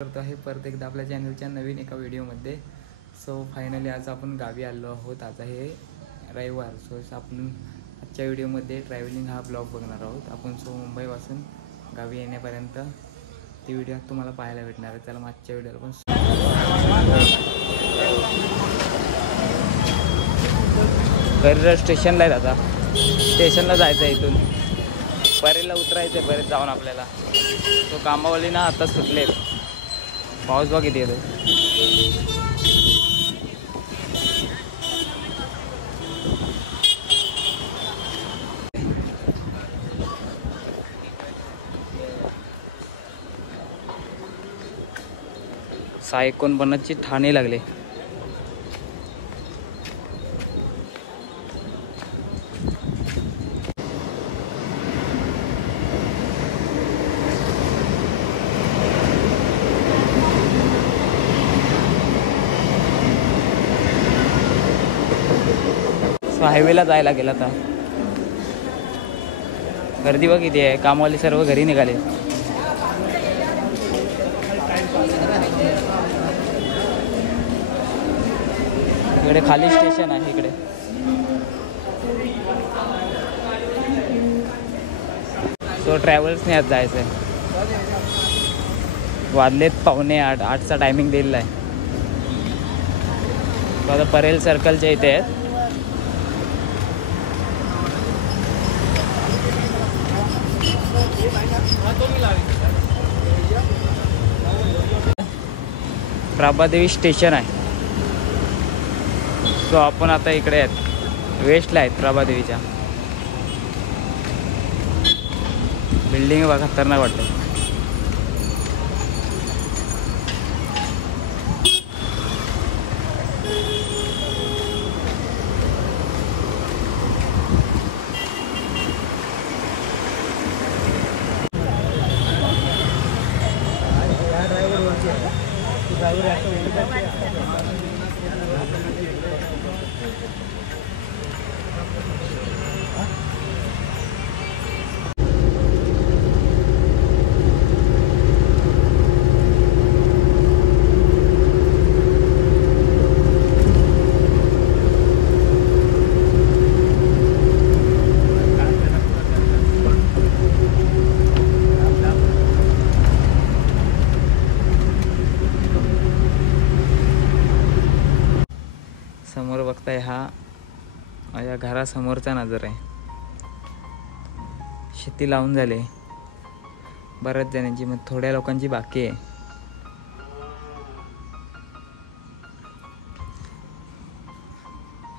करतो आहे परत एकदा आपल्या चॅनलच्या नवीन एका व्हिडिओमध्ये. सो फायनली आज आपण गावी आलो आहोत. आज आहे रविवार. सो आपण आजच्या व्हिडिओमध्ये ट्रॅव्हलिंग हा ब्लॉग बघणार आहोत आपण. सो मुंबईपासून गावी येण्यापर्यंत ती व्हिडिओ तुम्हाला पाहायला भेटणार आहे. त्याला मागच्या व्हिडिओला पण घरी स्टेशनला आहे. आता स्टेशनला जायचं आहे. इथून परेला उतरायचं आहे. परत जाऊन आपल्याला तो कामावली ना आता सुटले. पाऊस बघ किती येतो. सा 49 ठाणे लागले. हायवेला जायला गेला. आता गर्दी बघ किती आहे. कामवाले सर्व घरी निघाले. इकडे खाली स्टेशन आहे. इकडे सो ट्रॅव्हल्सने आज जायचं आहे. वाजलेत 7:45. 8चा टायमिंग दिलेला आहे. तो आता परेल सर्कलच्या इथे आहेत. प्रभादेवी स्टेशन आहे. सो आपण आता इकडे आहेत. वेस्टला आहेत प्रभादेवीच्या. बिल्डिंग बघा खतरनाक वाटतं. समोर बघताय हा माझ्या घरासमोरचा नजर आहे. शेती लावून झाले बऱ्याच जणांची, मग थोड्या लोकांची बाकी आहे.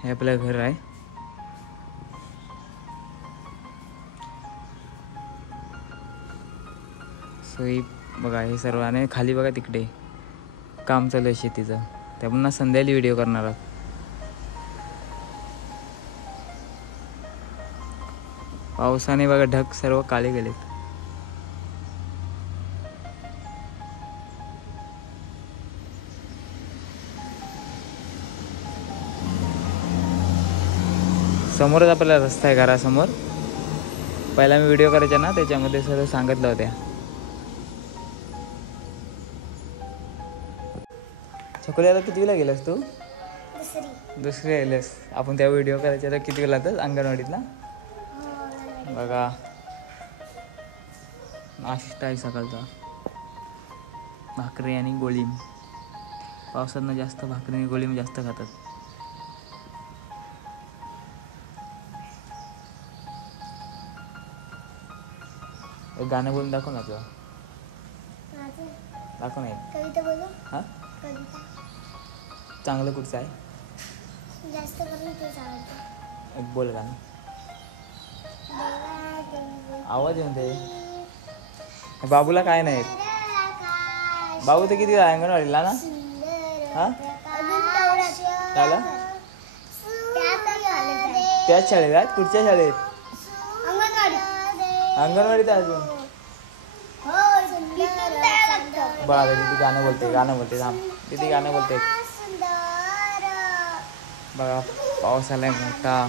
हे आपलं घर आहे. सो ही बघा हे सर्व. आणि खाली बघा तिकडे काम चालू आहे शेतीचं. त्या पुन्हा संध्याकाळी व्हिडिओ करणार आहोत. पावसाने बघा ढग सर्व काळे गेलेत. समोरच आपल्याला रस्ता आहे घरासमोर. पहिला मी व्हिडिओ करायचा ना त्याच्यामध्ये सर्व सांगितलं होत्या. छकुल्याला कितवीला गेलास तू? दुसरी गेलेस. आपण त्या व्हिडिओ करायच्या तर किती वेळा तर अंगणवाडीतला बघा. नाश्ता आहे सकाळचा. भाकरी आणि गोळीम. पावसातनं जास्त भाकरी आणि गोळीम जास्त खातात. एक गाणं बोलून दाखव ना तुला. दाखव नाही. कविता बोलू? हां कविता चांगलं कुठचं आहे? जास्त करून तेच आवडतं. एक बोल गाणं. आवाज येऊन दे. बाबूला काय नाही. बाबू तर किती अंगणवाडीला ना? हां त्याला त्याच शाळेत आहेत. कुठच्या शाळेत? अंगणवाडीत आहे अजून. बरं तिथे गाणं बोलते. गाणं बोलते थांब. तिथे गाणं बोलते. बघा पाऊस आलाय मोठा.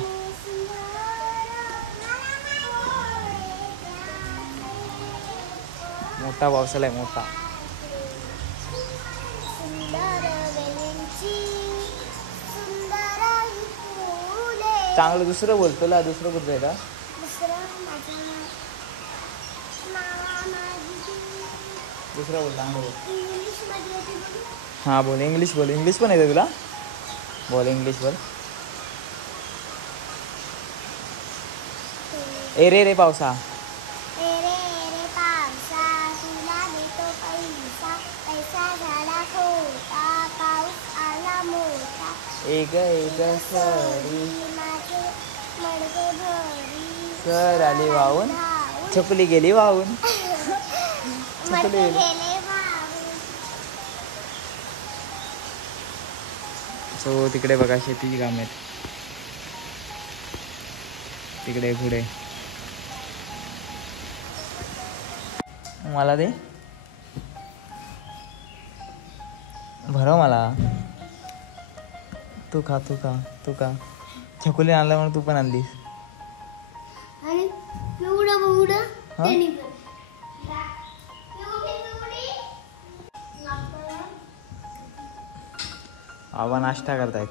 मोठा पाऊस आलाय मोठा. चांगलं दुसरं बोलतो ला, दुसरं कुठचं आहे का? दुसरं माझं नावा माझी दुसरं बोल, चांगलं बोल. इंग्लिशमध्ये येते बघ. हां बोल, इंग्लिश बोल. इंग्लिश पण येते तुला? बोल इंग्लिश बोल. ए रे रे पावसा. रे रे पावसा तुला देतो पैसा, पैसा झाला खोटा, पाऊस आला मोठा. एक सरी माझे मडके भरी, सर आली वाहून, धावून छकुली गेली वाहून. मडके गेली. गेले वाहून. सो तिकडे बघा शेतीची काम आहेत तिकडे पुढे. मला दे, भरव मला. तू खा तू खा तू खा. छकुली आणला म्हणून तू पण आणलीस. आणि पिवळं बघुडं हा? त्यांनी पण. पिवळी. आबा नाश्ता करतायत.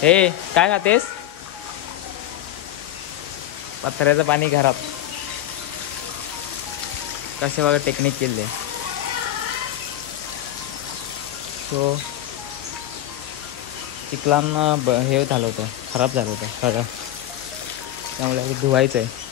हे काय खातेस? पत्र्याचं पाणी घरात. कसे बघा टेक्निक केले. सो चिखलांना हे झालं होतं, खराब झालं होतं सगळं, त्यामुळे हे धुवायचं आहे.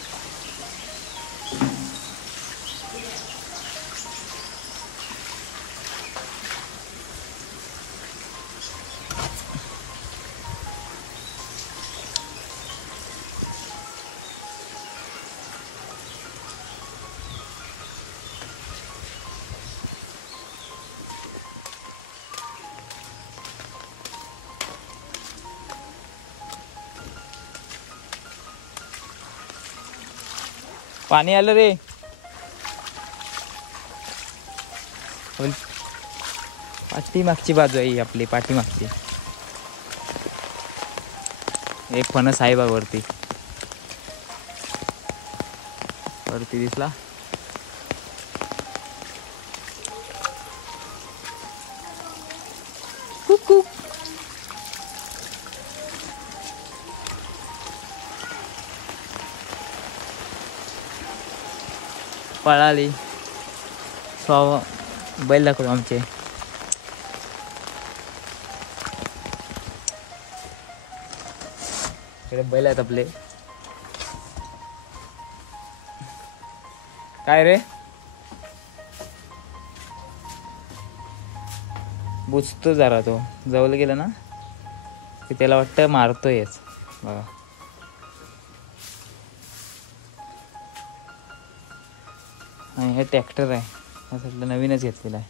पाणी आलं रे. पाठीमागची बाजू आहे ही आपली, पाठीमागची. एक फणस आहे बघ वरती, वरती दिसला. कुकू. पळाली. बैल दाखवतो आमचे. इकडे बैल आहेत आपले. काय रे? बुजतो जरा तो, जवळ गेला ना की त्याला वाटतं मारतोयच. बघा आणि हे ट्रॅक्टर आहे, हा सगळं नवीनच घेतलेला आहे.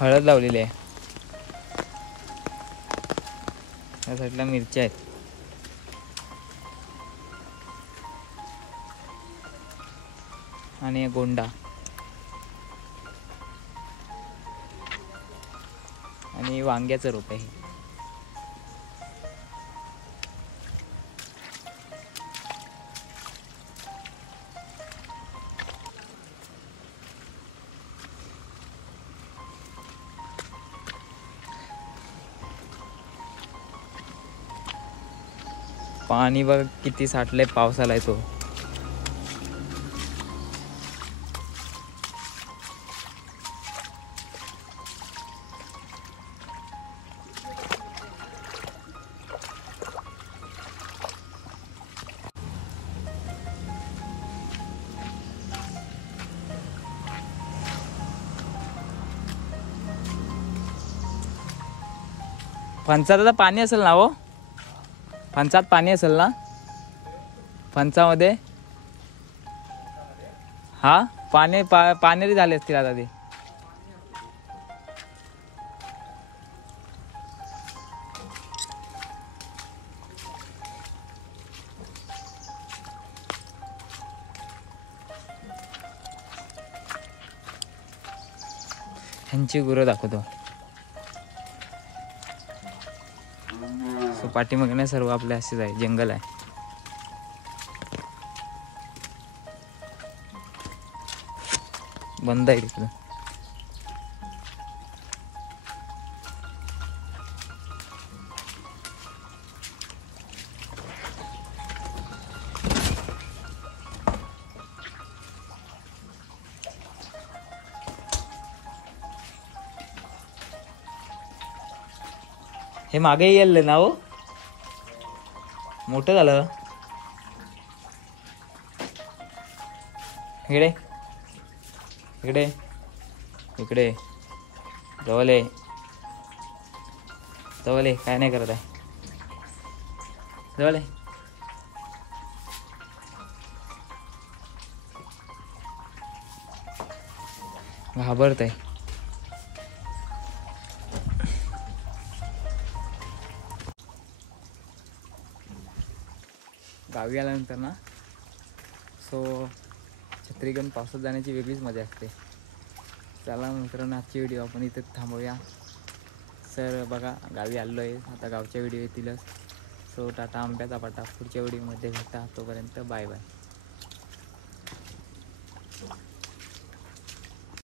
हळद लावलेली आहे. या साईडला मिरच्या आहेत. आणि गोंडा आणि वांग्याचं रोप आहे. पाणी बघ किती साठलंय, पावसाला आहे तो. फणसात आता पाणी असेल ना हो? फणसात पाणी असेल ना? फणसामध्ये हा पाणी झाले असतील आता ते. ह्यांची गुरं दाखवतो. सो पाठीमागे नाही सर्व आपल्या असेच आहे, जंगल आहे. बंद आहे तिकडं. हे मागे येईल ना हो, मोठं झालं. इकडे इकडे इकडे जवळ ये, जवळ ये. काय नाही करत आहे, जवळ ये. घाबरत आहे. गावी आल्यानंतर ना सो छत्री घेऊन पावसात जाण्याची वेगळीच मजा असते. चला मित्रांनो, आजची व्हिडिओ आपण इथे थांबवूया. सर बघा गावी आलो आहे आता, गावच्या व्हिडिओ येतीलच. सो टाटा आंब्याचा पाटा. पुढच्या व्हिडिओमध्ये भेटा, तोपर्यंत बाय बाय.